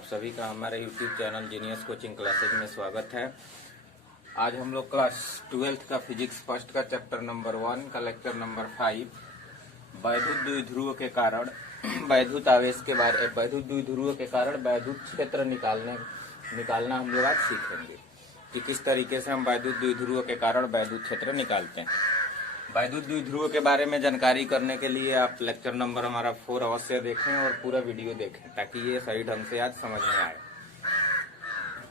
आप सभी का हमारे YouTube channel genius coaching classes में स्वागत है। आज हम लोग क्लास 12th का फिजिक्स फर्स्ट का चैप्टर नंबर 1 का लेक्चर नंबर 5 वैद्युत द्विध्रुव के कारण वैद्युत आवेश के बारे वैद्युत द्विध्रुव के कारण वैद्युत क्षेत्र निकालना हम लोग आज सीखेंगे कि किस तरीके से हम वैद्युत द्विध्रुव के कारण वैद्युत क्षेत्र निकालते हैं। वैद्युत द्विध्रुव के बारे में जानकारी करने के लिए आप लेक्चर नंबर हमारा 4 अवश्य देखें और पूरा वीडियो देखें ताकि ये सही ढंग से आज समझ में आए।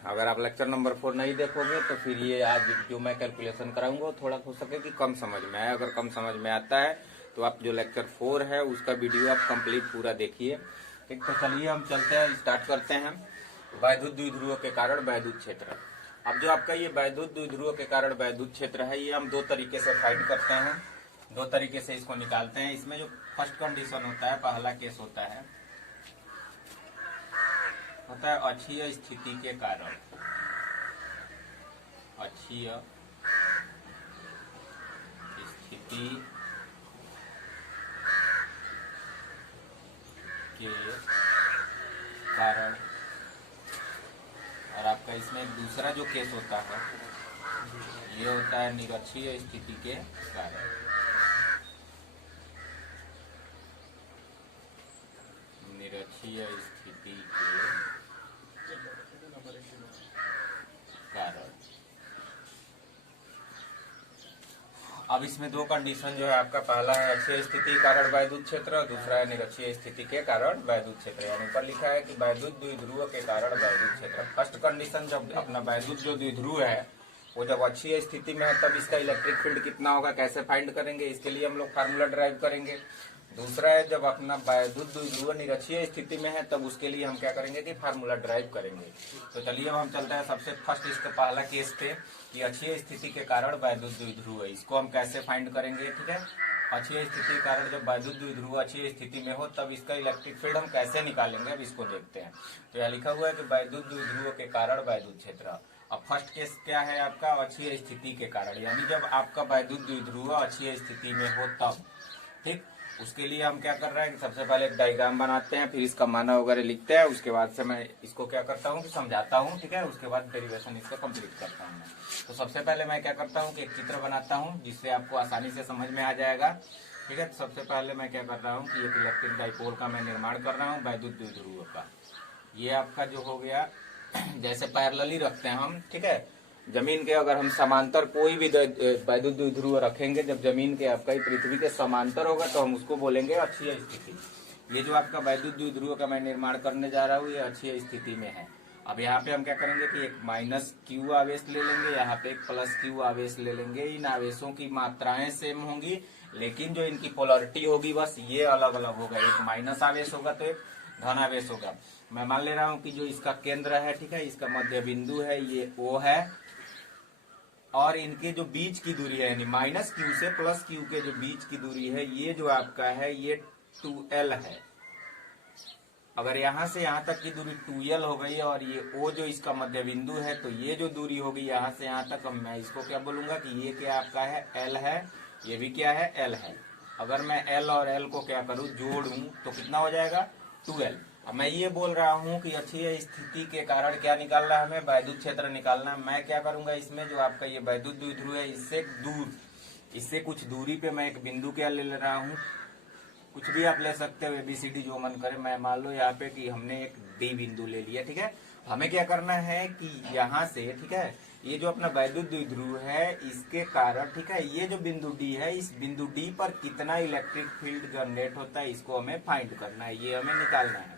अगर आप लेक्चर नंबर 4 नहीं देखोगे तो फिर ये आज जो मैं कैलकुलेशन कराऊंगा थोड़ा हो सके कि कम समझ में आए। अगर कम समझ में आता है तो आप जो लेक्चर 4 है उसका वीडियो आप कंप्लीट पूरा देखिए। ठीक, तो चलिए हम चलते हैं, स्टार्ट करते हैं। वैद्युत द्विध्रुव के कारण वैद्युत क्षेत्र। अब जो आपका ये वैद्युत द्विध्रुव के कारण वैद्युत क्षेत्र है ये हम दो तरीके से फाइंड करते हैं, दो तरीके से इसको निकालते हैं। इसमें जो फर्स्ट कंडीशन होता है, पहला केस होता है अक्षीय स्थिति के कारण। अक्षीय स्थिति के कारण, और आपका इसमें दूसरा जो केस होता है ये होता है निरक्षीय स्थिति के कारण। निरक्षीय स्थिति के कारण। अब इसमें दो कंडीशन जो है आपका, पहला है अक्षीय स्थिति के कारण वैद्युत क्षेत्र और दूसरा है निरक्षीय स्थिति के कारण वैद्युत क्षेत्र। यानी ऊपर लिखा है कि वैद्युत द्विध्रुव के कारण वैद्युत क्षेत्र। फर्स्ट कंडीशन, जब अपना वैद्युत जो द्विध्रुव है वो जब अक्षीय स्थिति में है तब इसका इलेक्ट्रिक फील्ड कितना होगा, कैसे फाइंड करेंगे, इसके लिए हम लोग फार्मूला ड्राइव करेंगे। दूसरा है जब अपना वैद्युत द्विध्रुव निरक्षीय स्थिति में है तब उसके लिए हम क्या करेंगे कि फार्मूला ड्राइव करेंगे। तो चलिए अब हम चलते हैं सबसे फर्स्ट इसका पहला केस पे कि अक्षीय स्थिति के कारण वैद्युत द्विध्रुव है, इसको हम कैसे फाइंड करेंगे। ठीक है, अक्षीय स्थिति के कारण जब वैद्युत द्विध्रुव अक्षीय स्थिति में हो तब इसका इलेक्ट्रिक फील्ड हम कैसे निकालेंगे, अब इसको देखते हैं। तो यहाँ लिखा हुआ है कि वैद्युत द्विध्रुव के कारण वैद्युत क्षेत्र। अब फर्स्ट केस क्या है आपका, अक्षीय स्थिति के कारण, यानी जब आपका वैद्युत द्विध्रुव अक्षीय स्थिति में हो तब। ठीक, उसके लिए हम क्या कर रहे हैं कि सबसे पहले एक डायग्राम बनाते हैं, फिर इसका माना वगैरह लिखते हैं। उसके बाद से मैं इसको क्या करता हूँ कि समझाता हूँ। ठीक है, उसके बाद डेरिवेशन इसका कंप्लीट करता हूँ मैं। तो सबसे पहले मैं क्या करता हूँ कि एक चित्र बनाता हूँ जिससे आपको आसानी से समझ में आ जाएगा। ठीक है, तो सबसे पहले मैं क्या कर रहा हूँ कि एक इलेक्ट्रिक डाइपोल का मैं निर्माण कर रहा हूँ वैद्युत द्विध्रुव का। ये आपका जो हो गया, जैसे पैरेलली रखते हैं हम। ठीक है, जमीन के अगर हम समांतर कोई भी वैद्युत द्विध्रुव रखेंगे, जब जमीन के आपका पृथ्वी के समांतर होगा तो हम उसको बोलेंगे अक्षीय स्थिति। ये जो आपका वैद्युत द्विध्रुव का मैं निर्माण करने जा रहा हूँ ये अक्षीय स्थिति में है। अब यहाँ पे हम क्या करेंगे कि एक माइनस क्यू आवेश ले लेंगे, यहाँ पे एक प्लस क्यू आवेश ले लेंगे। इन आवेशों की मात्राएं सेम होंगी लेकिन जो इनकी पोलरिटी होगी बस ये अलग अलग होगा। एक माइनस आवेश होगा तो एक धन आवेश होगा। मैं मान ले रहा हूँ कि जो इसका केंद्र है, ठीक है, इसका मध्य बिंदु है ये O है, और इनके जो बीच की दूरी है यानी माइनस क्यू से प्लस क्यू के जो बीच की दूरी है ये जो आपका है ये 2L है। अगर यहाँ से यहाँ तक की दूरी 2L हो गई और ये O जो इसका मध्य बिंदु है तो ये जो दूरी होगी यहाँ से यहाँ तक, मैं इसको क्या बोलूंगा कि ये क्या आपका है L है, ये भी क्या है L है। अगर मैं L और L को क्या करूँ जोड़ूं तो कितना हो जाएगा 2L। अब मैं ये बोल रहा हूँ कि अक्षीय स्थिति के कारण क्या निकालना है, हमें वैद्युत क्षेत्र निकालना है। मैं क्या करूंगा, इसमें जो आपका ये वैद्युत द्विध्रुव है इससे दूर, इससे कुछ दूरी पे मैं एक बिंदु क्या ले रहा हूँ, कुछ भी आप ले सकते हो, ABCD जो मन करे। मैं मान लो यहाँ पे कि हमने एक D बिंदु ले लिया। ठीक है, हमें क्या करना है कि यहाँ से, ठीक है, ये जो अपना वैद्युत द्विध्रुव है इसके कारण, ठीक है, ये जो बिंदु D है इस बिंदु D पर कितना इलेक्ट्रिक फील्ड जनरेट होता है इसको हमें फाइंड करना है, ये हमें निकालना है।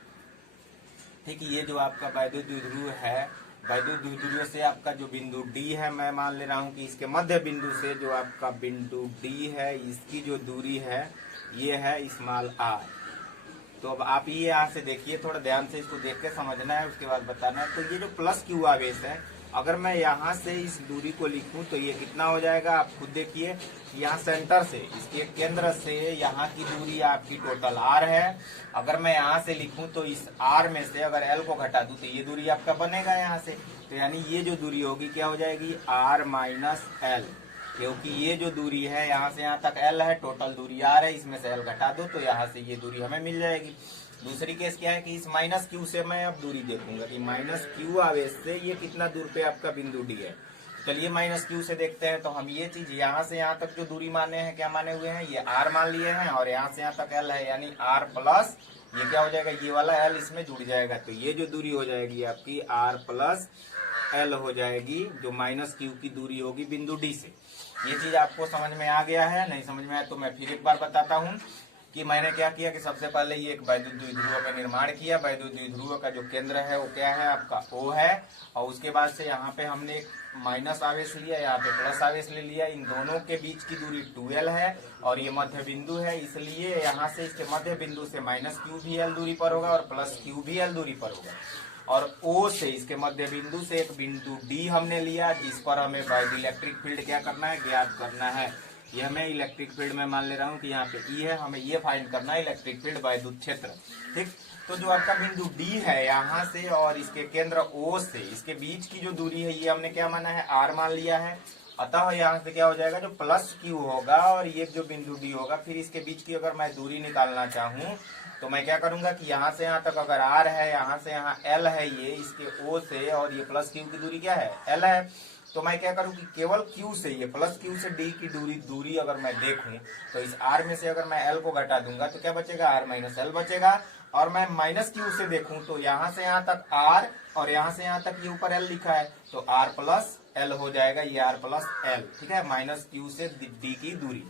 ठीक, ये जो आपका वैद्युत द्विध्रुव है, वैद्युत द्विध्रुव से आपका जो बिंदु D है, मैं मान ले रहा हूँ कि इसके मध्य बिंदु से जो आपका बिंदु D है इसकी जो दूरी है ये है स्मॉल r। तो अब आप ये यहाँ से देखिए, थोड़ा ध्यान से इसको देख के समझना है, उसके बाद बताना है। तो ये जो प्लस क्यू आवेश है, अगर मैं यहाँ से इस दूरी को लिखूं तो ये कितना हो जाएगा, आप खुद देखिए। यहाँ सेंटर से, इसके केंद्र से यहाँ की दूरी आपकी टोटल r है। अगर मैं यहाँ से लिखूं तो इस r में से अगर l को घटा दूं तो ये दूरी आपका बनेगा यहाँ से। तो यानी ये जो दूरी होगी क्या हो जाएगी, r माइनस l, क्योंकि ये जो दूरी है यहाँ से यहाँ तक l है, टोटल दूरी r है, इसमें से l घटा दो तो यहाँ से ये दूरी हमें मिल जाएगी। दूसरी केस क्या है कि इस माइनस क्यू से मैं अब दूरी देखूंगा कि माइनस क्यू आवेश से ये कितना दूर पे आपका बिंदु डी है। चलिए माइनस क्यू से देखते हैं। तो हम ये चीज यहाँ से यहाँ तक जो दूरी माने हैं, क्या माने हुए हैं, ये आर मान लिए हैं और यहाँ से यहाँ तक एल है, यानी आर प्लस ये क्या हो जाएगा, ये वाला एल इसमें जुड़ जाएगा। तो ये जो दूरी हो जाएगी आपकी आर प्लस एल हो जाएगी, जो माइनस क्यू की दूरी होगी बिंदु डी से। ये चीज आपको समझ में आ गया है? नहीं समझ में आया तो मैं फिर एक बार बताता हूँ कि मैंने क्या किया कि सबसे पहले ये एक वैद्युत द्विध्रुव का निर्माण किया। वैद्युत द्विध्रुव का जो केंद्र है वो क्या है आपका ओ है, और उसके बाद से यहाँ पे हमने एक माइनस आवेश लिया, यहाँ पे प्लस आवेश ले लिया। इन दोनों के बीच की दूरी 2l है और ये मध्य बिंदु है, इसलिए यहाँ से इसके मध्य बिंदु से माइनस क्यू भी एल दूरी पर होगा और प्लस क्यू भी एल दूरी पर होगा। और O से इसके मध्य बिंदु से एक बिंदु D हमने लिया, जिस पर हमें इलेक्ट्रिक फील्ड क्या करना है, ज्ञात करना है। ये हमें इलेक्ट्रिक फील्ड में मान ले रहा हूँ कि यहाँ पे E है, हमें ये फाइंड करना है इलेक्ट्रिक फील्ड वैद्युत क्षेत्र। ठीक, तो जो आपका बिंदु D है यहाँ से और इसके केंद्र O से इसके बीच की जो दूरी है ये हमने क्या माना है, R मान लिया है। अतः यहाँ से क्या हो जाएगा, जो प्लस Q होगा और ये जो बिंदु D होगा, फिर इसके बीच की अगर मैं दूरी निकालना चाहूँ तो मैं क्या करूंगा कि यहाँ से यहाँ तक अगर R है, यहाँ से यहाँ L है, ये इसके O से, और ये प्लस Q की दूरी क्या है, L है। तो मैं क्या करूं कि केवल Q से, ये प्लस Q से D की दूरी अगर मैं देखूं तो इस R में से अगर मैं L को घटा दूंगा तो क्या बचेगा, R माइनस L बचेगा। और मैं माइनस Q से देखूं तो यहाँ से यहाँ तक R और यहाँ से यहाँ तक ये ऊपर L लिखा है, तो R प्लस L हो जाएगा, ये R प्लस L। ठीक है, माइनस Q से D की दूरी।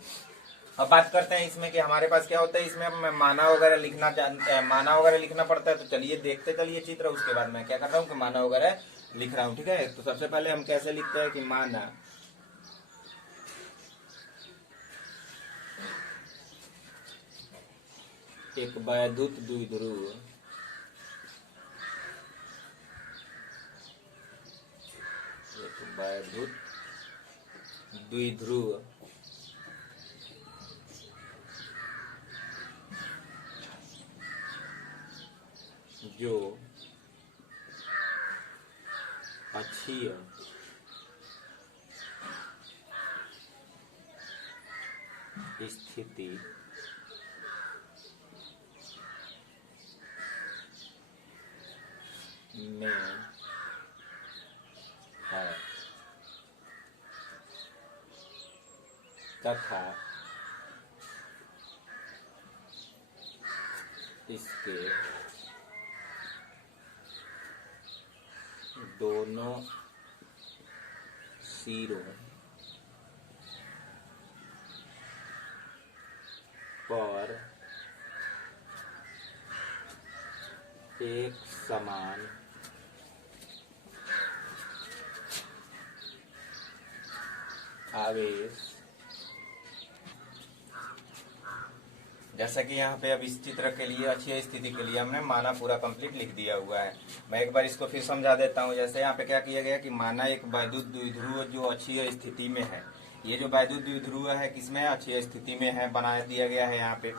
अब बात करते हैं इसमें कि हमारे पास क्या होता है, इसमें अब माना वगैरह लिखना पड़ता है। तो चलिए देखते चलिए चित्र, उसके बाद मैं क्या कर रहा हूँ कि माना वगैरह लिख रहा हूँ। ठीक है, तो सबसे पहले हम कैसे लिखते हैं कि माना एक वैद्युत द्विध्रुव जो अक्षीय स्थिति में है तथा इसके दोनों सिरों पर एक समान आवेश, जैसा कि यहाँ पे अब इस चित्र के लिए अक्षीय स्थिति के लिए हमने माना पूरा कंप्लीट लिख दिया हुआ है। मैं एक बार इसको फिर समझा देता हूँ। जैसे यहाँ पे क्या किया गया कि माना एक वैद्युत द्विध्रुव जो अक्षीय स्थिति में है, ये जो वैद्युत द्विध्रुव है किसमें, अक्षीय स्थिति में है, बना दिया गया है यहाँ पे।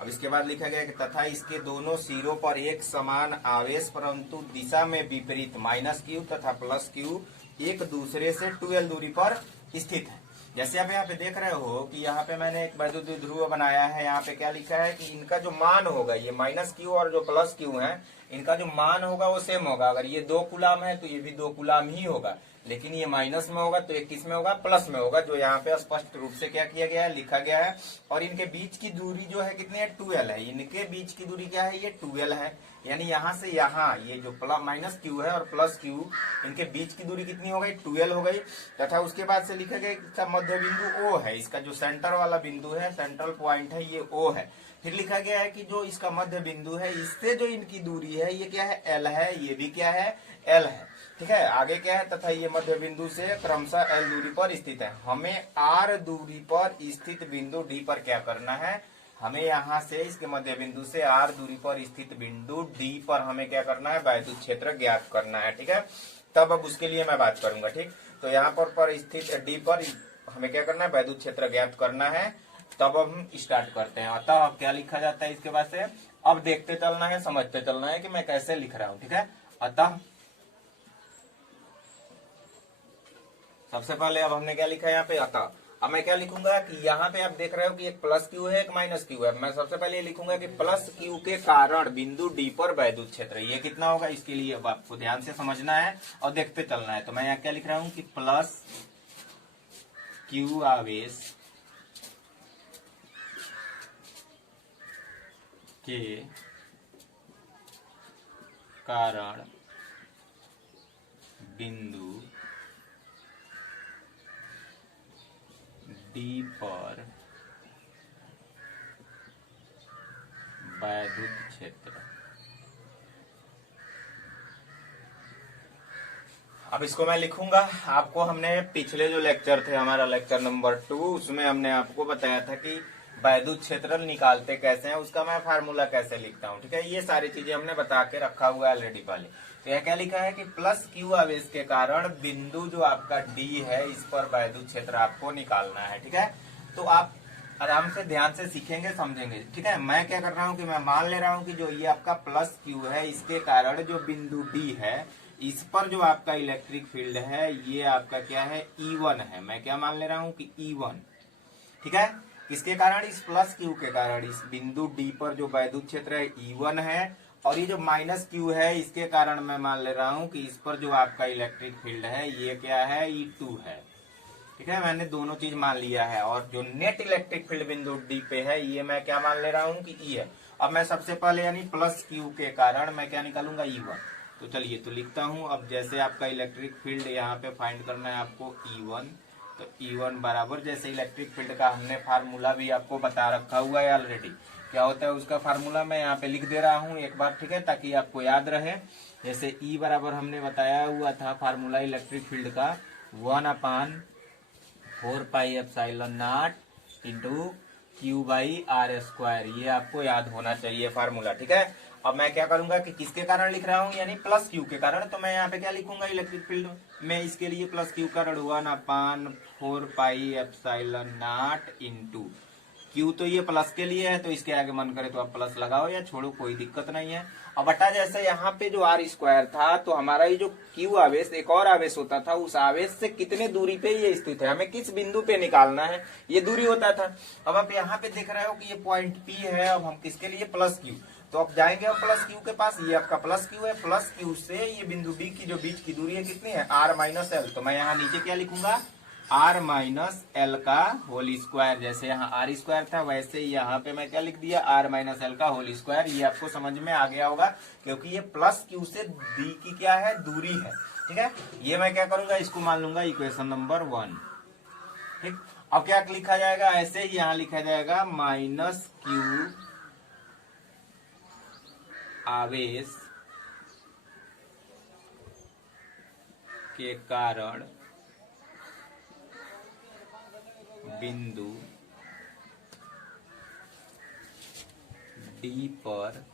अब इसके बाद लिखा गया कि तथा इसके दोनों सिरों पर एक समान आवेश परंतु दिशा में विपरीत माइनस क्यू तथा प्लस क्यू एक दूसरे से 2l दूरी पर स्थित है। जैसे आप यहाँ पे देख रहे हो कि यहाँ पे मैंने एक वैद्युत द्विध्रुव बनाया है। यहाँ पे क्या लिखा है कि इनका जो मान होगा, ये माइनस क्यू और जो प्लस क्यू है, इनका जो मान होगा वो सेम होगा। अगर ये 2 कूलाम है तो ये भी 2 कूलाम ही होगा, लेकिन ये माइनस में होगा तो ये किस में होगा, प्लस में होगा, जो यहाँ पे स्पष्ट रूप से क्या किया गया है, लिखा गया है। और इनके बीच की दूरी जो है कितनी है, 2l है। इनके बीच की दूरी क्या है, ये 2l है। यानी यहाँ से यहाँ ये जो माइनस क्यू है और प्लस क्यू, इनके बीच की दूरी कितनी हो गई, 2l हो गई। तथा उसके बाद से लिखा गया इसका मध्य बिंदु O है, इसका जो सेंटर वाला बिंदु है, सेंट्रल पॉइंट है, ये O है। फिर लिखा गया है कि जो इसका मध्य बिंदु है, इससे जो इनकी दूरी है ये क्या है, L है, ये भी क्या है, L है। ठीक है, आगे क्या है, तथा ये मध्य बिंदु से क्रमशः L दूरी पर स्थित है। हमें R दूरी पर स्थित बिंदु D पर क्या करना है, हमें यहाँ से इसके मध्य बिंदु से R दूरी पर स्थित बिंदु D पर हमें क्या करना है, वैद्युत क्षेत्र ज्ञात करना है। ठीक है, तब अब उसके लिए मैं बात करूंगा। ठीक, तो यहाँ पर स्थित D पर हमें क्या करना है, वैद्युत क्षेत्र ज्ञात करना है। तब हम स्टार्ट करते हैं। अतः अब क्या लिखा जाता है इसके बाद से, अब देखते चलना है, समझते चलना है कि मैं कैसे लिख रहा हूँ। ठीक है, अतः सबसे पहले अब हमने क्या लिखा है यहाँ पे, अतः अब मैं क्या लिखूंगा कि यहाँ पे आप देख रहे हो कि एक प्लस क्यू है एक माइनस क्यू है। मैं सबसे पहले लिखूंगा कि प्लस क्यू के कारण बिंदु डी पर वैद्युत क्षेत्र ये कितना होगा, इसके लिए अब आपको ध्यान से समझना है और देखते चलना है। तो मैं यहाँ क्या लिख रहा हूं कि प्लस क्यू आवेश के कारण बिंदु डी पर वैद्युत क्षेत्र। अब इसको मैं लिखूंगा। आपको हमने पिछले जो लेक्चर थे, हमारा लेक्चर नंबर 2, उसमें हमने आपको बताया था कि वैद्युत क्षेत्र निकालते कैसे हैं, उसका मैं फार्मूला कैसे लिखता हूं। ठीक है, ये सारी चीजें हमने बता के रखा हुआ है ऑलरेडी पहले। तो यह क्या लिखा है कि प्लस क्यू आवेश के कारण बिंदु जो आपका डी है इस पर वैद्युत क्षेत्र आपको निकालना है। ठीक है, तो आप आराम से ध्यान से सीखेंगे समझेंगे। ठीक है, मैं क्या कर रहा हूं कि मैं मान ले रहा हूं कि जो ये आपका प्लस क्यू है इसके कारण जो बिंदु डी है इस पर जो आपका इलेक्ट्रिक फील्ड है ये आपका क्या है, E1 है। मैं क्या मान ले रहा हूं कि E1। ठीक है, किसके कारण, इस प्लस क्यू के कारण इस बिंदु डी पर जो वैद्युत क्षेत्र है E1 है, और ये जो माइनस क्यू है इसके कारण मैं मान ले रहा हूं कि इस पर जो आपका इलेक्ट्रिक फील्ड है ये क्या है, E2 है। ठीक है, मैंने दोनों चीज मान लिया है। और जो नेट इलेक्ट्रिक फील्ड बिंदु डी पे है ये मैं क्या मान ले रहा हूं कि E है। अब मैं सबसे पहले यानी प्लस क्यू के कारण मैं क्या निकालूंगा, E1। तो चलिए तो लिखता हूं। अब जैसे आपका इलेक्ट्रिक फील्ड यहाँ पे फाइंड करना है आपको E1, तो E1 बराबर, जैसे इलेक्ट्रिक फील्ड का हमने फार्मूला भी आपको बता रखा हुआ है ऑलरेडी, क्या होता है उसका फार्मूला मैं यहाँ पे लिख दे रहा हूँ एक बार। ठीक है, ताकि आपको याद रहे। जैसे E बराबर हमने बताया हुआ था फार्मूला इलेक्ट्रिक फील्ड का 1/4πε0 इंटू Q/r², ये आपको याद होना चाहिए फार्मूला। ठीक है, अब मैं क्या करूंगा कि किसके कारण लिख रहा हूं, यानी प्लस क्यू के कारण। तो मैं यहाँ पे क्या लिखूंगा, इलेक्ट्रिक फील्ड में इसके लिए प्लस क्यू कारण 1/4πε0 इंटू क्यू, तो ये प्लस के लिए है तो इसके आगे मन करे तो आप प्लस लगाओ या छोड़ो, कोई दिक्कत नहीं है। अब बटा जैसे यहाँ पे जो r² था, तो हमारा ये जो क्यू आवेश एक और आवेश होता था, उस आवेश से कितने दूरी पे ये स्थित है, हमें किस बिंदु पे निकालना है, ये दूरी होता था। अब आप यहाँ पे देख रहे हो कि ये पॉइंट P है। अब हम किसके लिए, प्लस क्यू, तो अब जाएंगे अब प्लस क्यू के पास। ये आपका प्लस क्यू है, प्लस क्यू से ये बिंदु डी की जो बीच की दूरी है कितनी है, r-l। तो मैं यहाँ नीचे क्या लिखूंगा, r-l का होल स्क्वायर। जैसे यहाँ r² था वैसे यहाँ पे मैं क्या लिख दिया, r-l का होल स्क्वायर। ये आपको समझ में आ गया होगा क्योंकि ये प्लस क्यू से डी की क्या है, दूरी है। ठीक है, ये मैं क्या करूंगा, इसको मान लूंगा इक्वेशन नंबर 1। ठीक, अब क्या लिखा जाएगा, ऐसे ही यहाँ लिखा जाएगा माइनस क्यू आवेश के कारण बिंदु डी पर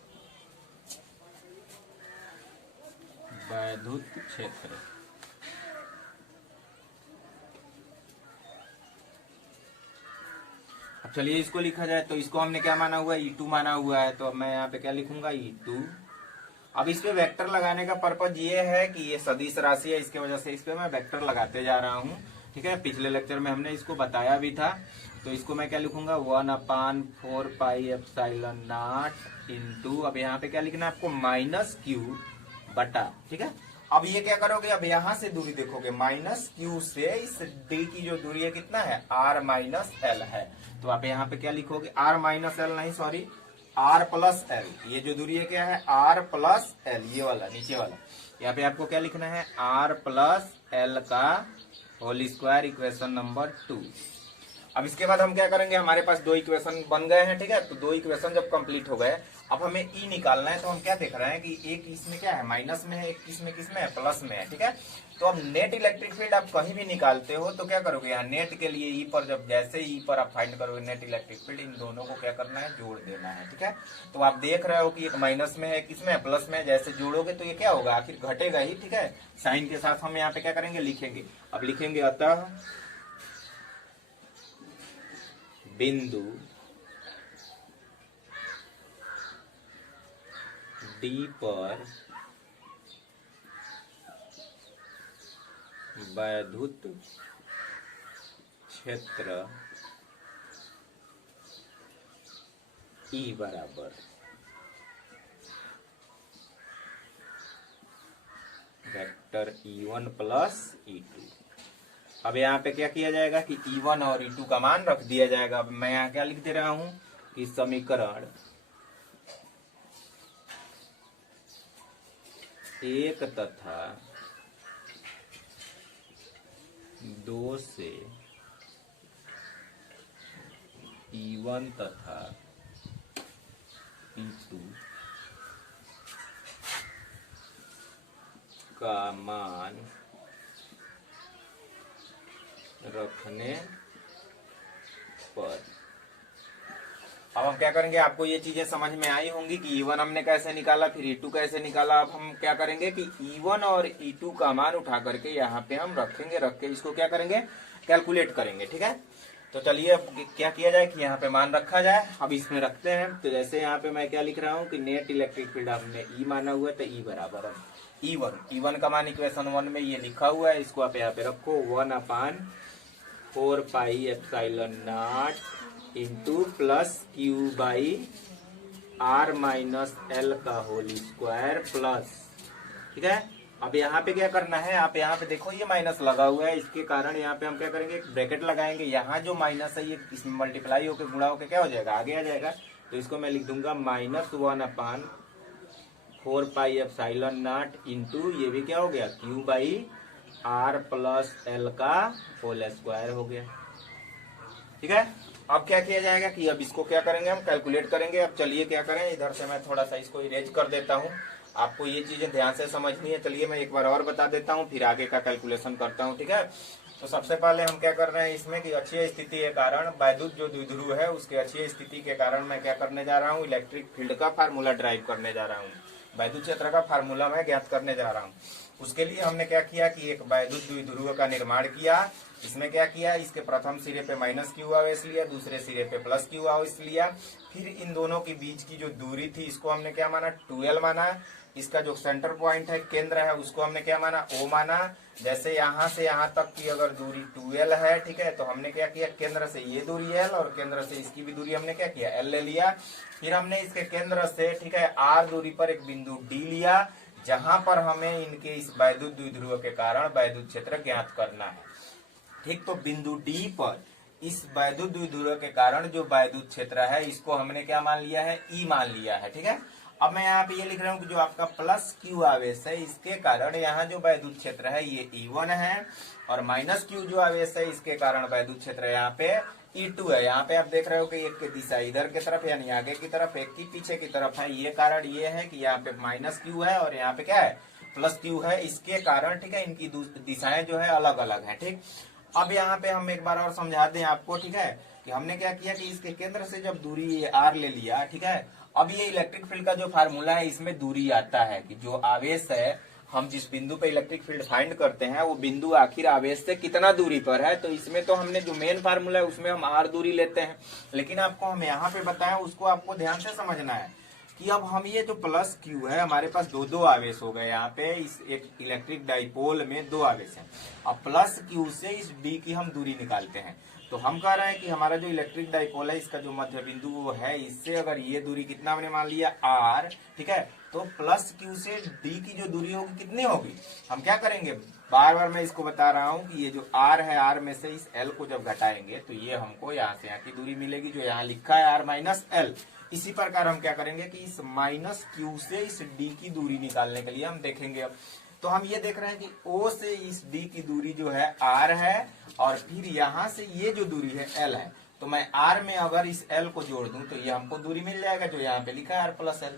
वैद्युत क्षेत्र। अब चलिए इसको लिखा जाए। तो इसको हमने क्या माना हुआ है, E2 माना हुआ है। तो अब मैं यहाँ पे क्या लिखूंगा, E2। अब इस पे वेक्टर लगाने का पर्पज ये है कि ये सदिश राशि है, इसके वजह से इस पे मैं वेक्टर लगाते जा रहा हूँ। ठीक है, पिछले लेक्चर में हमने इसको बताया भी था। तो इसको मैं क्या लिखूंगा, 1/4πε0 इंटू, अब यहाँ पे क्या लिखना है आपको, माइनस क्यू बटा। ठीक है, अब ये क्या करोगे, अब यहाँ से दूरी देखोगे, माइनस क्यू से इस डी की जो दूरी है कितना है, r-l है। तो आप यहाँ पे क्या लिखोगे, r-l नहीं, सॉरी, r+l। ये जो दूरी है क्या है, r+l, ये वाला नीचे वाला। यहाँ पे आपको क्या लिखना है, r+l का होल स्क्वायर, इक्वेशन नंबर 2। अब इसके बाद हम क्या करेंगे, हमारे पास दो इक्वेशन बन गए हैं। ठीक है, तो दो इक्वेशन जब कंप्लीट हो गए, अब हमें ई निकालना है। तो हम क्या देख रहे हैं कि एक इसमें क्या है, माइनस में है, एक इसमें किसमें है, प्लस में है। ठीक है, तो अब नेट इलेक्ट्रिक फील्ड आप कहीं भी निकालते हो तो क्या करोगे, यहाँ नेट के लिए ई पर, जब जैसे ई पर आप फाइंड करोगे नेट इलेक्ट्रिक फील्ड, इन दोनों को क्या करना है, जोड़ देना है। ठीक है, तो आप देख रहे हो कि एक माइनस में है, किसमें है, प्लस में है। जैसे जोड़ोगे तो ये क्या होगा, आखिर घटेगा ही। ठीक है, साइन के साथ हम यहाँ पे क्या करेंगे, लिखेंगे। अब लिखेंगे, अतः बिंदु डी पर वैद्युत क्षेत्र E बराबर वेक्टर E1 प्लस E2। अब यहाँ पे क्या किया जाएगा कि E1 और E2 का मान रख दिया जाएगा। अब मैं यहाँ क्या लिख दे रहा हूं कि समीकरण 1 तथा 2 से E1 तथा E2 का मान रखने पर। अब हम क्या करेंगे, आपको ये चीजें समझ में आई होंगी कि E1 हमने कैसे निकाला, फिर E2 कैसे निकाला। अब हम क्या करेंगे कि E1 और E2 का मान उठा करके यहाँ पे हम रखेंगे, रख के इसको क्या करेंगे, कैलकुलेट करेंगे। ठीक है, तो चलिए अब क्या किया जाए कि यहाँ पे मान रखा जाए। अब इसमें रखते हैं। तो जैसे यहाँ पे मैं क्या लिख रहा हूँ कि नेट इलेक्ट्रिक फील्ड हमने E माना हुआ है, तो E बराबर है E1 का मान इक्वेशन 1 में ये लिखा हुआ है, इसको आप यहाँ पे रखो 1/4 pi epsilon not into plus Q by R minus L का होल स्क्वायर प्लस। ठीक है, अब यहाँ पे क्या करना है, आप यहाँ पे देखो ये माइनस लगा हुआ है, इसके कारण यहाँ पे हम क्या करेंगे, एक ब्रैकेट लगाएंगे। यहाँ जो माइनस है ये इसमें मल्टीप्लाई होकर गुणा होकर क्या हो जाएगा, आगे आ जाएगा। तो इसको मैं लिख दूंगा -1/4 पाई एप्सिलॉन नॉट इंटू ये भी क्या हो गया, Q by R plus L का होल स्क्वायर हो गया। ठीक है, अब क्या किया जाएगा कि अब इसको क्या करेंगे, हम कैलकुलेट करेंगे। अब चलिए क्या करें, इधर से मैं थोड़ा सा इसको इरेज कर देता हूँ। आपको ये चीजें ध्यान से समझनी है। चलिए मैं एक बार और बता देता हूँ, फिर आगे का कैलकुलेशन करता हूँ। ठीक है, तो सबसे पहले हम क्या कर रहे हैं इसमें कि अक्षीय स्थिति के कारण वैद्युत जो द्विध्रुव है उसके अक्षीय स्थिति के कारण मैं क्या करने जा रहा हूँ, इलेक्ट्रिक फील्ड का फार्मूला ड्राइव करने जा रहा हूँ, वैद्युत क्षेत्र का फार्मूला मैं ज्ञात करने जा रहा हूँ। उसके लिए हमने क्या किया कि एक वैद्युत द्विध्रुव का निर्माण किया। इसमें क्या किया, इसके प्रथम सिरे पे माइनस क्यू आवेश लिया, दूसरे सिरे पे प्लस क्यू आवेश लिया। फिर इन दोनों के बीच की जो दूरी थी इसको हमने क्या माना, 2L माना। इसका जो सेंटर पॉइंट है, केंद्र है, उसको हमने क्या माना, O माना। जैसे यहाँ से यहाँ तक की अगर दूरी 2L है, ठीक है, तो हमने क्या किया, केंद्र से ये दूरी L और केंद्र से इसकी भी दूरी हमने क्या किया, L ले लिया। फिर हमने इसके केंद्र से, ठीक है, R दूरी पर एक बिंदु D लिया, जहां पर हमें इनके इस वैद्युत द्विध्रुव के कारण वैद्युत क्षेत्र ज्ञात करना है। ठीक, तो बिंदु D पर इस वैद्युत द्विध्रुव के कारण जो वैद्युत क्षेत्र है इसको हमने क्या मान लिया है, E मान लिया है। ठीक है, अब मैं यहाँ पे ये लिख रहा हूँ कि जो आपका प्लस क्यू आवेश है इसके कारण यहाँ जो वैद्युत क्षेत्र है ये E1 है, और माइनस क्यू जो आवेश है इसके कारण वैद्युत क्षेत्र यहाँ पे E2 है। यहाँ पे आप देख रहे हो कि एक की दिशा इधर की तरफ यानी आगे की तरफ, एक की पीछे की तरफ है। ये कारण ये है कि यहाँ पे माइनस क्यू है और यहाँ पे क्या है, प्लस क्यू है। इसके कारण, ठीक है, इनकी दिशाएं जो है अलग अलग है। ठीक, अब यहाँ पे हम एक बार और समझा दें आपको। ठीक है, कि हमने क्या किया कि इसके केंद्र से जब दूरी R ले लिया, ठीक है, अब ये इलेक्ट्रिक फील्ड का जो फार्मूला है इसमें दूरी आता है कि जो आवेश है, हम जिस बिंदु पे इलेक्ट्रिक फील्ड फाइंड करते हैं वो बिंदु आखिर आवेश से कितना दूरी पर है। तो इसमें तो हमने जो मेन फार्मूला है उसमें हम R दूरी लेते हैं, लेकिन आपको हम यहाँ पे बताएं उसको आपको ध्यान से समझना है कि अब हम ये जो प्लस क्यू है, हमारे पास दो आवेश हो गए। यहाँ पे इस एक इलेक्ट्रिक डाइपोल में 2 आवेश हैं। अब प्लस क्यू से इस D की हम दूरी निकालते हैं। तो हम कह रहे हैं कि हमारा जो इलेक्ट्रिक डाइपोल है इसका जो मध्य बिंदु वो है, इससे अगर ये दूरी कितना हमने मान लिया R, ठीक है, तो प्लस क्यू से D की जो दूरी होगी कितनी होगी, हम क्या करेंगे, बार बार मैं इसको बता रहा हूँ कि ये जो R है, R में से इस L को जब घटाएंगे तो ये हमको यहाँ से यहाँ की दूरी मिलेगी जो यहाँ लिखा है R माइनस L। इसी प्रकार हम क्या करेंगे कि इस माइनस क्यू से इस D की दूरी निकालने के लिए हम देखेंगे। अब तो हम ये देख रहे हैं कि O से इस D की दूरी जो है R है, और फिर यहाँ से ये जो दूरी है L है। तो मैं R में अगर इस L को जोड़ दूं तो ये हमको दूरी मिल जाएगा जो यहाँ पे लिखा है R प्लस L।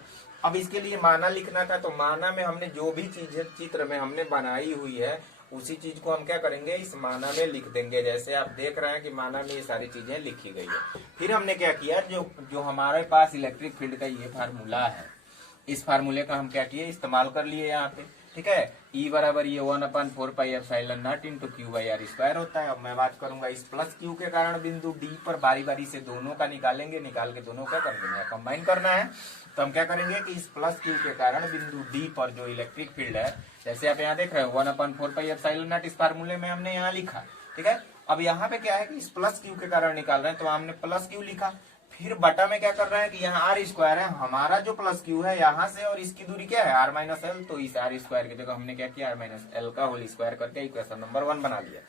अब इसके लिए माना लिखना था, तो माना में हमने जो भी चीज चित्र में हमने बनाई हुई है उसी चीज को हम क्या करेंगे, इस माना में लिख देंगे। जैसे आप देख रहे हैं कि माना में ये सारी चीजें लिखी गई है। फिर हमने क्या किया, जो हमारे पास इलेक्ट्रिक फील्ड का ये फार्मूला है, इस फार्मूले का हम क्या किए, इस्तेमाल कर लिए यहाँ पे। ठीक है, E बराबर ये 1/4 pi epsilon not into Q by R square होता है। अब मैं बात करूंगा इस प्लस क्यू के कारण बिंदु D पर, बारी बारी से दोनों का निकालेंगे, निकाल के दोनों का कर देंगे, कंबाइन करना है। तो हम क्या करेंगे कि इस प्लस क्यू के कारण बिंदु D पर जो इलेक्ट्रिक फील्ड है, जैसे आप यहाँ देख रहे हो 1/4 पाई एप्सिलॉन नॉट, इस फार्मूले में हमने यहाँ लिखा, ठीक है, अब यहाँ पे क्या है कि इस प्लस क्यू के कारण निकाल रहे हैं, तो हमने प्लस क्यू लिखा। फिर बटा में क्या कर रहे हैं कि यहाँ आर स्क्वायर है, हमारा जो प्लस क्यू है यहाँ से और इसकी दूरी क्या है आर माइनस एल, तो इस आर स्क्वायर की जगह हमने क्या किया आर माइनस एल का होल स्क्वायर करके इक्वेशन नंबर 1 बना लिया।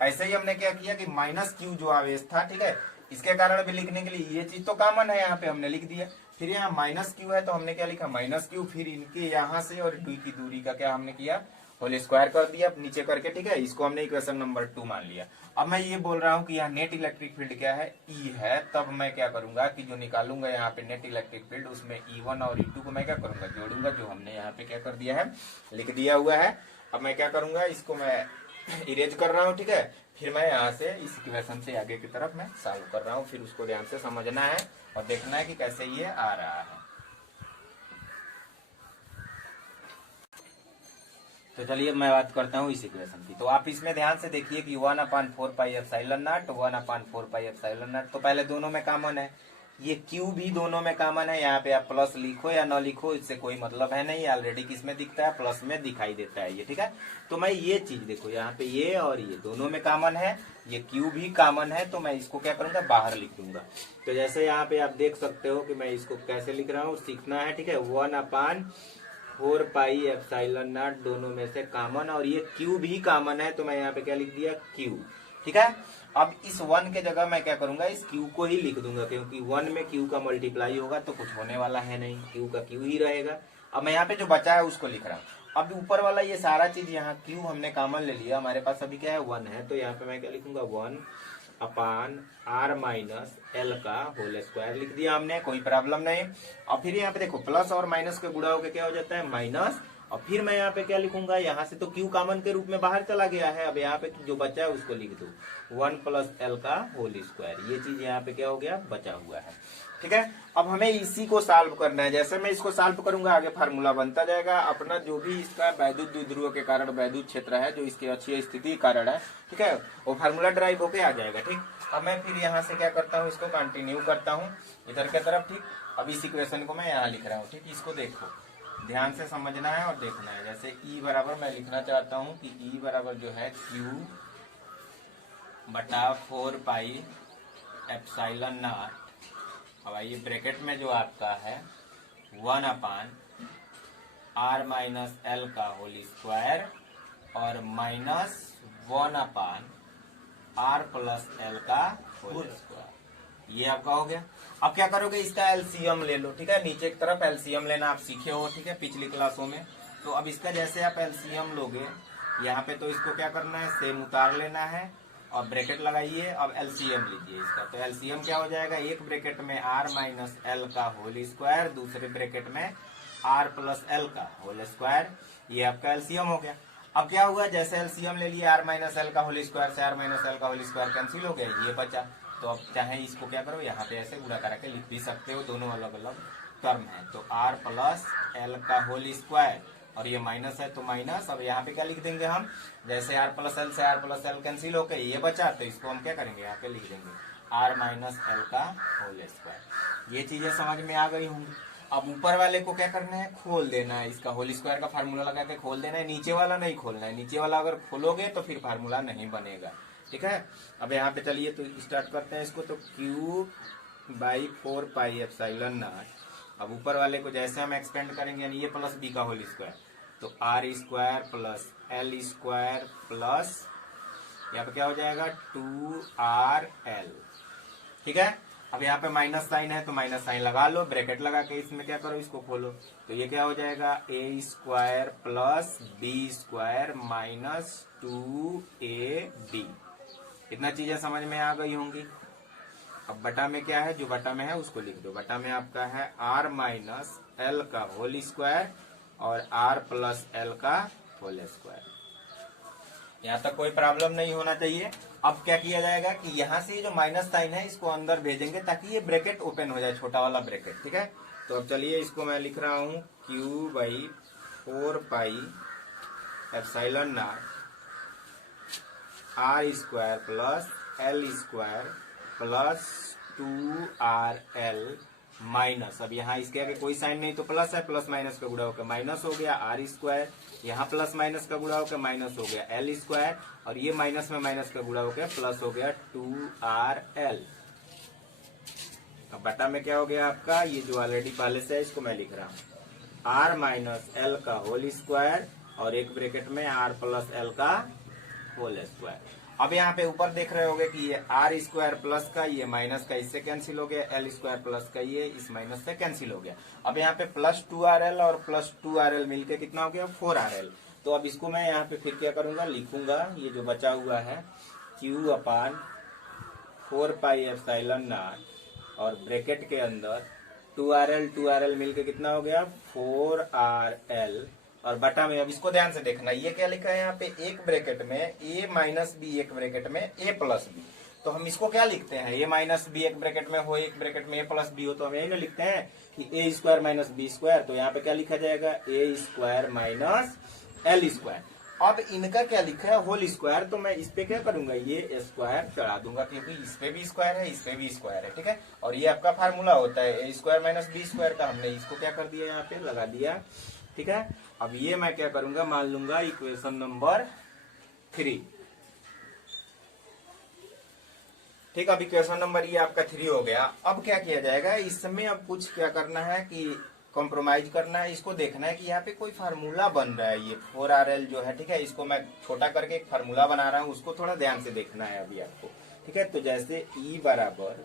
ऐसे ही हमने क्या किया कि माइनस क्यू जो आवेश था, ठीक है, इसके कारण भी लिखने के लिए ये चीज तो कॉमन है, यहाँ पे हमने लिख दिया। फिर यहाँ माइनस क्यू है तो हमने क्या लिखा माइनस क्यू, फिर इनके यहाँ से और डी की दूरी का क्या हमने किया होल स्क्वायर कर दिया नीचे करके, ठीक है, इसको हमने इक्वेशन नंबर 2 मान लिया। अब मैं ये बोल रहा हूँ कि यहाँ नेट इलेक्ट्रिक फील्ड क्या है ई है, तब मैं क्या करूंगा कि जो निकालूंगा यहाँ पे नेट इलेक्ट्रिक फील्ड उसमें E1 और E2 को मैं क्या करूंगा जोड़ूंगा, जो हमने यहाँ पे क्या कर दिया है लिख दिया हुआ है। अब मैं क्या करूंगा इसको मैं इरेज कर रहा हूँ, ठीक है, फिर मैं यहाँ से इस इक्वेशन से आगे की तरफ मैं सॉल्व कर रहा हूँ, फिर उसको ध्यान से समझना है और देखना है कि कैसे ये आ रहा है। तो चलिए मैं बात करता हूँ इस इक्वेशन की। तो आप इसमें ध्यान से देखिए कि 1/4 pi epsilon not 1/4 pi epsilon not, तो पहले दोनों में कॉमन है, ये क्यू भी दोनों में कॉमन है। यहाँ पे आप प्लस लिखो या न लिखो इससे कोई मतलब है नहीं, ऑलरेडी किसमें दिखता है प्लस में दिखाई देता है ये, ठीक है। तो मैं ये चीज देखो यहाँ पे ये और ये दोनों में कॉमन है, ये क्यू भी कॉमन है, तो मैं इसको क्या करूंगा बाहर लिख दूंगा। तो जैसे यहाँ पे आप देख सकते हो कि मैं इसको कैसे लिख रहा हूँ, सीखना है, ठीक है। 1/4 पाई एप्सिलॉन नॉट दोनों में से कॉमन, और ये क्यू भी कॉमन है, तो मैं यहाँ पे क्या लिख दिया क्यू, ठीक है। अब इस 1 के जगह मैं क्या करूंगा इस क्यू को ही लिख दूंगा, क्योंकि 1 में क्यू का मल्टीप्लाई होगा तो कुछ होने वाला है नहीं, क्यू का क्यू ही रहेगा। अब मैं यहाँ पे जो बचा है उसको लिख रहा हूँ। अब ऊपर वाला ये सारा चीज यहाँ क्यू हमने कॉमन ले लिया, हमारे पास अभी क्या है 1 है, तो यहाँ पे मैं क्या लिखूंगा 1/r माइनस एल का होल स्क्वायर लिख दिया हमने, कोई प्रॉब्लम नहीं। अब फिर यहाँ पे देखो प्लस और माइनस के गुणा होकर क्या हो जाता है माइनस, और फिर मैं यहाँ पे क्या लिखूंगा, यहाँ से तो क्यू कॉमन के रूप में बाहर चला गया है, अब यहाँ पे जो बचा है उसको लिख दो 1 + l का होल स्क्वायर, ये चीज यहाँ पे क्या हो गया बचा हुआ है, ठीक है। अब हमें इसी को सॉल्व करना है, जैसे मैं इसको सॉल्व करूंगा आगे फार्मूला बनता जाएगा अपना, जो भी इसका वैद्युत द्विध्रुव के कारण वैद्युत क्षेत्र है जो इसकी अच्छी स्थिति के कारण है, ठीक है, वो फार्मूला ड्राइव होके आ जाएगा, ठीक। अब मैं फिर यहाँ से क्या करता हूँ इसको कंटिन्यू करता हूँ इधर की तरफ, ठीक। अब इस इक्वेशन को मैं यहाँ लिख रहा हूँ, ठीक, इसको देखो ध्यान से समझना है और देखना है। जैसे E बराबर मैं लिखना चाहता हूँ कि E बराबर जो है Q/4 पाई एप्सिलॉन नॉट, अब आइए ब्रैकेट में जो आपका है 1/r माइनस एल का होल स्क्वायर और माइनस 1/r प्लस एल का होल स्क्वायर, ये आपका हो गया। अब क्या करोगे इसका एलसीएम ले लो, ठीक है, नीचे की तरफ एलसीएम लेना आप सीखे हो, ठीक है, पिछली क्लासों में। तो अब इसका जैसे आप एलसीएम लोगे यहाँ पे, तो इसको क्या करना है सेम उतार लेना है और ब्रैकेट लगाइए, अब एलसीएम लीजिए इसका। तो एलसीएम क्या हो जाएगा, एक ब्रैकेट में r माइनस एल का होल स्क्वायर, दूसरे ब्रैकेट में r प्लस एल का होल स्क्वायर, ये आपका एलसीएम हो गया। अब क्या हुआ, जैसे एलसीएम ले लिया r माइनस एल का होल स्क्वायर से r माइनस एल का होल स्क्वायर कैंसिल हो गया, ये बचा। तो अब चाहे इसको क्या करो यहाँ पे ऐसे गुणा करके लिख भी सकते हो, दोनों अलग अलग टर्म है। तो r प्लस एल का होल स्क्वायर और ये माइनस है तो माइनस, अब यहाँ पे क्या लिख देंगे हम, जैसे r प्लस एल से r प्लस एल कैंसिल होकर ये बचा, तो इसको हम क्या करेंगे यहाँ पे लिख देंगे r माइनस एल का होल स्क्वायर। ये चीजें समझ में आ गई होंगी। अब ऊपर वाले को क्या करना है खोल देना है, इसका होल स्क्वायर का फार्मूला लगा के खोल देना है, नीचे वाला नहीं खोलना है, नीचे वाला अगर खोलोगे तो फिर फार्मूला नहीं बनेगा, ठीक है। अब यहाँ पे चलिए तो स्टार्ट करते हैं इसको, तो Q/4 पाई एप्सिलॉन नॉट, अब ऊपर वाले को जैसे हम एक्सपेंड करेंगे यानी ये प्लस बी का होल स्क्वायर, तो r square plus L square plus यहाँ पे क्या हो जाएगा 2rl, ठीक है। अब यहाँ पे माइनस साइन है तो माइनस साइन लगा लो, ब्रैकेट लगा के इसमें क्या करो इसको खोलो, तो ये क्या हो जाएगा a square plus B square minus 2ab। इतना चीजें समझ में आ गई होंगी। अब बटा में क्या है, जो बटा में है उसको लिख दो, बटा में आपका है r माइनस एल का होल स्क्वायर और r प्लस एल का होल स्क्वायर। यहाँ तक कोई प्रॉब्लम नहीं होना चाहिए। अब क्या किया जाएगा कि यहाँ से जो माइनस साइन है इसको अंदर भेजेंगे ताकि ये ब्रैकेट ओपन हो जाए, छोटा वाला ब्रैकेट, ठीक है। तो अब चलिए इसको मैं लिख रहा हूँ Q/4 pi epsilon not r square plus L square plus 2rl minus, अब यहाँ इसके आगे कोई साइन नहीं तो प्लस है, प्लस माइनस का गुणा होकर माइनस हो गया आर स्क्वायर, यहाँ प्लस माइनस का गुणा होकर माइनस हो गया एल स्क्वायर, और ये माइनस में माइनस का गुणा होकर प्लस हो गया 2RL। अब बटा में क्या हो गया आपका, ये जो ऑलरेडी पहले से है इसको मैं लिख रहा हूँ, R माइनस एल का होल स्क्वायर और एक ब्रैकेट में R प्लस एल का होल स्क्वायर। अब यहाँ पे ऊपर देख रहे होगे कि ये आर स्क्वायर प्लस का ये माइनस का इससे कैंसिल हो गया, एल स्क्वायर प्लस का ये इस माइनस से कैंसिल हो गया। अब यहाँ पे प्लस 2RL और प्लस 2RL मिलके कितना हो गया 4RL। तो अब इसको मैं यहाँ पे फिर क्या करूंगा, लिखूंगा ये जो बचा हुआ है Q अपान 4πε0 और ब्रैकेट के अंदर 2RL मिलके कितना हो गया 4RL और बटा में। अब इसको ध्यान से देखना, ये क्या लिखा है यहाँ पे, एक ब्रैकेट में a माइनस बी, एक ब्रैकेट में a प्लस बी। तो हम इसको क्या लिखते हैं, a माइनस बी एक ब्रैकेट में हो, एक ब्रैकेट में a प्लस बी हो, तो हम यही ना लिखते हैं कि a square minus B square. तो यहाँ पे क्या लिखा जाएगा a square minus L square. अब इनका क्या लिखा है होल स्क्वायर, तो मैं इस पे क्या करूंगा, ये स्क्वायर चढ़ा दूंगा क्योंकि इस पे भी स्क्वायर है, इस पे भी स्क्वायर है, ठीक है। और ये आपका फार्मूला होता है a square minus B square का, हमने इसको क्या कर दिया यहाँ पे लगा दिया, ठीक है। अब ये मैं क्या करूंगा, मान लूंगा इक्वेशन नंबर 3, ठीक। अब इक्वेशन नंबर ये आपका 3 हो गया। अब क्या किया जाएगा, इसमें अब कुछ क्या करना है कि कॉम्प्रोमाइज करना है, इसको देखना है कि यहाँ पे कोई फार्मूला बन रहा है, ये 4RL जो है, ठीक है, इसको मैं छोटा करके एक फार्मूला बना रहा हूँ, उसको थोड़ा ध्यान से देखना है अभी आपको, ठीक है। तो जैसे E बराबर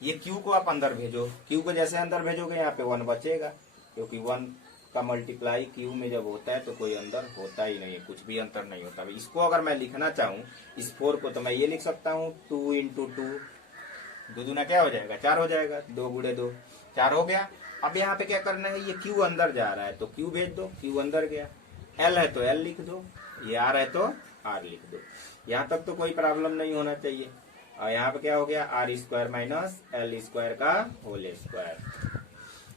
ये Q को आप अंदर भेजो, Q को जैसे अंदर भेजोगे यहाँ पे 1 बचेगा, क्योंकि 1 का मल्टीप्लाई Q में जब होता है तो कोई अंदर होता ही नहीं है, कुछ भी अंतर नहीं होता। इसको अगर मैं लिखना चाहूँ इस 4 को, तो मैं ये लिख सकता हूँ 2 इंटू 2, 2 दूना क्या हो जाएगा 4 हो जाएगा, 2 गुणे 2 4 हो गया। अब यहाँ पे क्या करना है, ये Q अंदर जा रहा है तो Q भेज दो, Q अंदर गया, L है तो L लिख दो, ये R है तो R लिख दो। यहाँ तक तो कोई प्रॉब्लम नहीं होना चाहिए। और यहाँ पे क्या हो गया R square minus L square का होल स्क्वायर,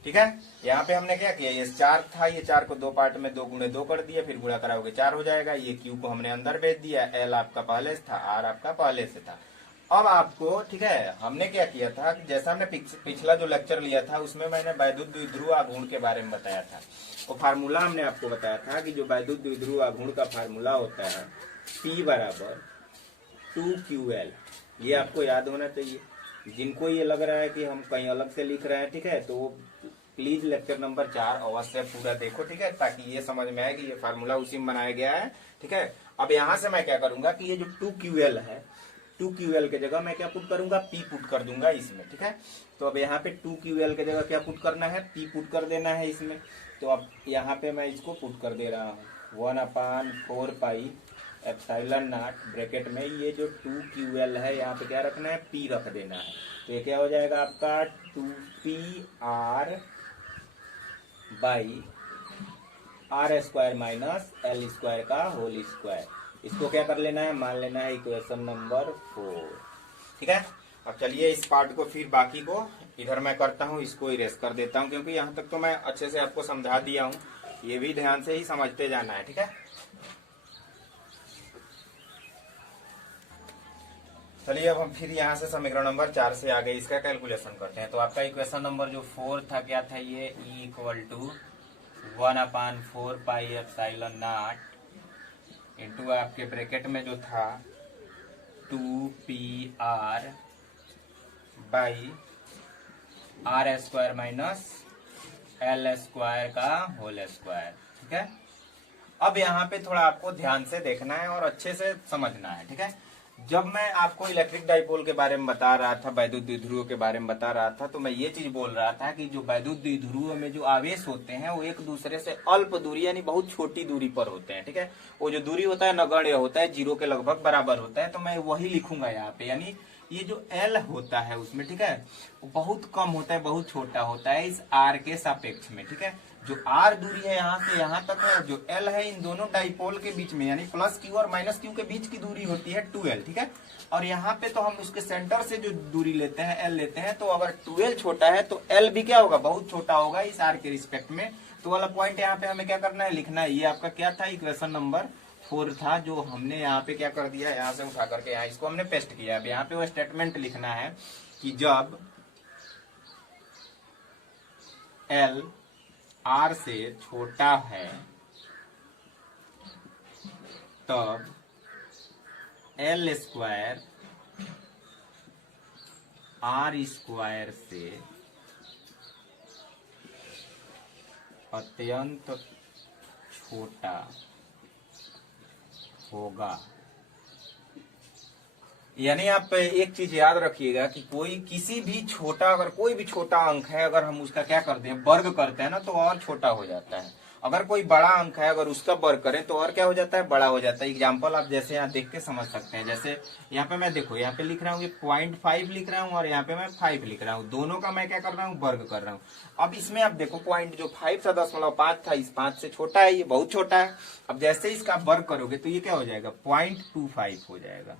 ठीक है। यहाँ पे हमने क्या किया, ये 4 था, ये 4 को 2 पार्ट में 2 गुणे 2 कर दिया, फिर गुणा कराओगे 4 हो जाएगा। ये Q को हमने अंदर भेज दिया, L आपका पहले से था, R आपका पहले से था। अब आपको, ठीक है, हमने क्या किया था, जैसा हमने पिछला जो लेक्चर लिया था उसमें मैंने वैद्युत द्विध्रुव आघूर्ण के बारे में बताया था। तो फार्मूला हमने आपको बताया था कि जो वैद्युत द्विध्रुव आघूर्ण का फार्मूला होता है P बराबर 2QL, ये आपको याद होना चाहिए। जिनको ये लग रहा है कि हम कहीं अलग से लिख रहे हैं, ठीक है, तो प्लीज लेक्चर नंबर 4 अवश्य पूरा देखो, ठीक है, ताकि ये समझ में आए कि ये फार्मूला उसी में बनाया गया है, ठीक है। अब यहाँ से मैं क्या करूंगा कि ये जो 2QL है, 2QL के जगह मैं क्या पुट करूंगा, P पुट कर दूंगा इसमें, ठीक है। तो अब यहाँ पे 2QL के जगह क्या पुट करना है, P पुट कर देना है इसमें। तो अब यहाँ पे मैं इसको पुट कर दे रहा हूँ 1/4πε0 ब्रैकेट में, ये जो 2QL है यहाँ पे क्या रखना है, P रख देना है। तो ये क्या हो जाएगा आपका 2PR by R square minus L square का होल स्क्वायर। इसको क्या कर लेना है, मान लेना है इक्वेशन नंबर 4, ठीक है। अब चलिए इस पार्ट को फिर बाकी को इधर मैं करता हूँ, इसको इरेज कर देता हूँ, क्योंकि यहाँ तक तो मैं अच्छे से आपको समझा दिया हूँ, ये भी ध्यान से ही समझते जाना है, ठीक है। चलिए अब हम फिर यहाँ से समीकरण नंबर 4 से आगे इसका कैलकुलेशन करते हैं। तो आपका इक्वेशन नंबर जो 4 था क्या था, ये E = 1/4πε0 इंटू आपके ब्रैकेट में जो था 2PR by R square minus L square का होल स्क्वायर, ठीक है। अब यहाँ पे थोड़ा आपको ध्यान से देखना है और अच्छे से समझना है, ठीक है। जब मैं आपको इलेक्ट्रिक डाइपोल के बारे में बता रहा था, वैद्युत द्विध्रुव के बारे में बता रहा था, तो मैं ये चीज बोल रहा था कि जो वैद्युत द्विध्रुव में जो आवेश होते हैं वो एक दूसरे से अल्प दूरी यानी बहुत छोटी दूरी पर होते हैं, ठीक है। वो जो दूरी होता है नगण्य होता है, 0 के लगभग बराबर होता है। तो मैं वही लिखूंगा यहाँ पे, यानी ये जो L होता है उसमें, ठीक है, वो बहुत कम होता है, बहुत छोटा होता है इस R के सापेक्ष में, ठीक है। जो R दूरी है यहाँ से यहाँ तक है, जो L है इन दोनों डाइपोल के बीच में, यानी प्लस Q और माइनस Q के बीच की दूरी होती है 2L, ठीक है। और यहाँ पे तो हम उसके सेंटर से जो दूरी लेते हैं L लेते हैं, तो अगर 2L छोटा है तो L भी क्या होगा, बहुत छोटा होगा इस R के रिस्पेक्ट में। तो वाला पॉइंट यहाँ पे हमें क्या करना है, लिखना है। ये आपका क्या था, इक्वेशन नंबर 4 था, जो हमने यहाँ पे क्या कर दिया, यहाँ से उठा करके यहाँ इसको हमने पेस्ट किया। अब यहाँ पे वो स्टेटमेंट लिखना है कि जब एल आर से छोटा है तब एल स्क्वायर आर स्क्वायर से अत्यंत छोटा होगा। यानी आप एक चीज याद रखिएगा कि कोई किसी भी छोटा, अगर कोई भी छोटा अंक है, अगर हम उसका क्या करते हैं, वर्ग करते हैं ना, तो और छोटा हो जाता है। अगर कोई बड़ा अंक है, अगर उसका वर्ग करें तो और क्या हो जाता है, बड़ा हो जाता है। एग्जाम्पल आप जैसे यहाँ देख के समझ सकते हैं। जैसे यहाँ पे मैं देखो, यहाँ पे लिख रहा हूँ 0.5 लिख रहा हूँ और यहाँ पे मैं 5 लिख रहा हूँ। दोनों का मैं क्या कर रहा हूँ, वर्ग कर रहा हूँ। अब इसमें आप देखो पॉइंट जो 5 था 0.5 था, इस 5 से छोटा है, ये बहुत छोटा है। अब जैसे इसका वर्ग करोगे तो ये क्या हो जाएगा, 0.25 हो जाएगा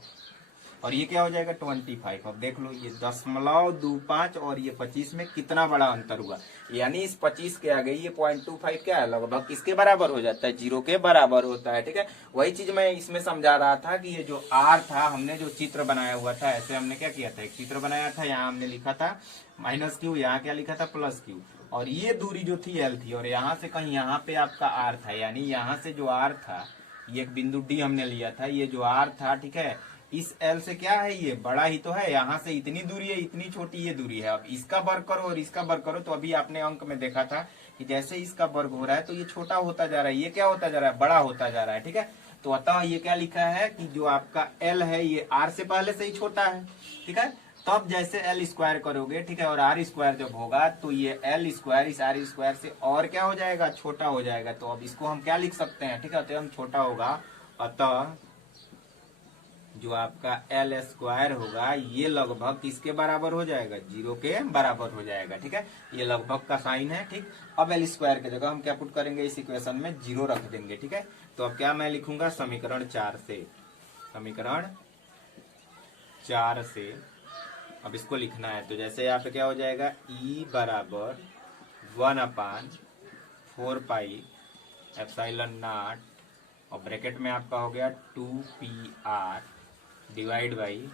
और ये क्या हो जाएगा 25। अब देख लो ये 0.25 और ये 25 में कितना बड़ा अंतर हुआ। यानी इस 25 के आगे ये 0.25 क्या है, लगभग किसके बराबर हो जाता है, 0 के बराबर होता है। ठीक है, वही चीज मैं इसमें समझा रहा था कि ये जो आर था, हमने जो चित्र बनाया हुआ था, ऐसे हमने क्या किया था, एक चित्र बनाया था। यहाँ हमने लिखा था -q, यहाँ क्या लिखा था +q, और ये दूरी जो थी एल थी, और यहाँ से कहीं यहाँ पे आपका आर था। यानी यहाँ से जो आर था, ये एक बिंदु डी हमने लिया था, ये जो आर था, ठीक है, इस एल से क्या है, ये बड़ा ही तो है। यहाँ से इतनी दूरी है, इतनी छोटी ये दूरी है। अब इसका वर्ग करो और इसका वर्ग करो, तो अभी आपने अंक में देखा था कि जैसे इसका वर्ग हो रहा है तो ये छोटा होता जा रहा है, ये क्या होता जा रहा है, बड़ा होता जा रहा है। ठीक है, तो अतः ये क्या लिखा है कि जो आपका एल है ये आर से पहले से ही छोटा है। ठीक है, तब जैसे एल स्क्वायर करोगे, ठीक है, और आर स्क्वायर जब होगा तो ये एल स्क्वायर इस आर स्क्वायर से और क्या हो जाएगा, छोटा हो जाएगा। तो अब इसको हम क्या लिख सकते हैं, ठीक है, तो हम छोटा होगा, अतः जो आपका एल स्क्वायर होगा ये लगभग किसके बराबर हो जाएगा, 0 के बराबर हो जाएगा। ठीक है, ये लगभग का साइन है। ठीक, अब एल स्क्वायर की जगह हम क्या पुट करेंगे, इस इक्वेशन में 0 रख देंगे। ठीक है, तो अब क्या मैं लिखूंगा, समीकरण 4 से, समीकरण 4 से अब इसको लिखना है। तो जैसे यहाँ पे क्या हो जाएगा, E बराबर 1/4πε0 और ब्रैकेट में आपका हो गया 2πr divide by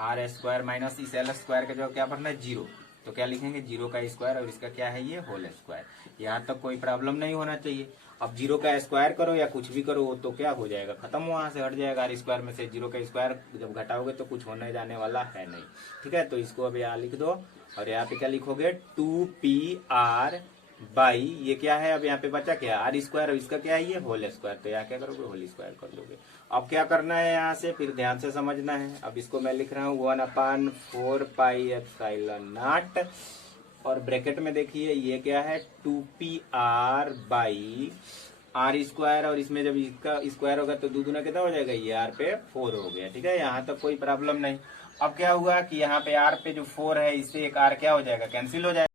R square minus इस एल स्क्वायर का जो क्या भरना है 0, तो क्या लिखेंगे 0 का स्क्वायर और इसका क्या है ये होल स्क्वायर। यहाँ तक कोई प्रॉब्लम नहीं होना चाहिए। अब 0 का स्क्वायर करो या कुछ भी करो तो क्या हो जाएगा, खत्म, वहां से हट जाएगा। आर स्क्वायर में से 0 का स्क्वायर जब घटाओगे तो कुछ होने जाने वाला है नहीं। ठीक है, तो इसको अब यहाँ लिख दो और यहाँ पे क्या लिखोगे 2πr बाई ये क्या है, अब यहाँ पे बचा क्या, आर स्क्वायर, और इसका क्या है ये होल स्क्वायर। तो यहाँ क्या करोगे, होल स्क्वायर कर दोगे। अब क्या करना है, यहाँ से फिर ध्यान से समझना है। अब इसको मैं लिख रहा हूँ 1/4πε0 और ब्रैकेट में देखिए ये क्या है 2πr बाई आर स्क्वायर, और इसमें जब इसका स्क्वायर होगा तो दूना कितना हो जाएगा, ये आर पे 4 हो गया। ठीक है, यहाँ तक कोई प्रॉब्लम नहीं। अब क्या हुआ कि यहाँ पे आर पे जो 4 है, इससे एक आर क्या हो जाएगा, कैंसिल हो जाएगा।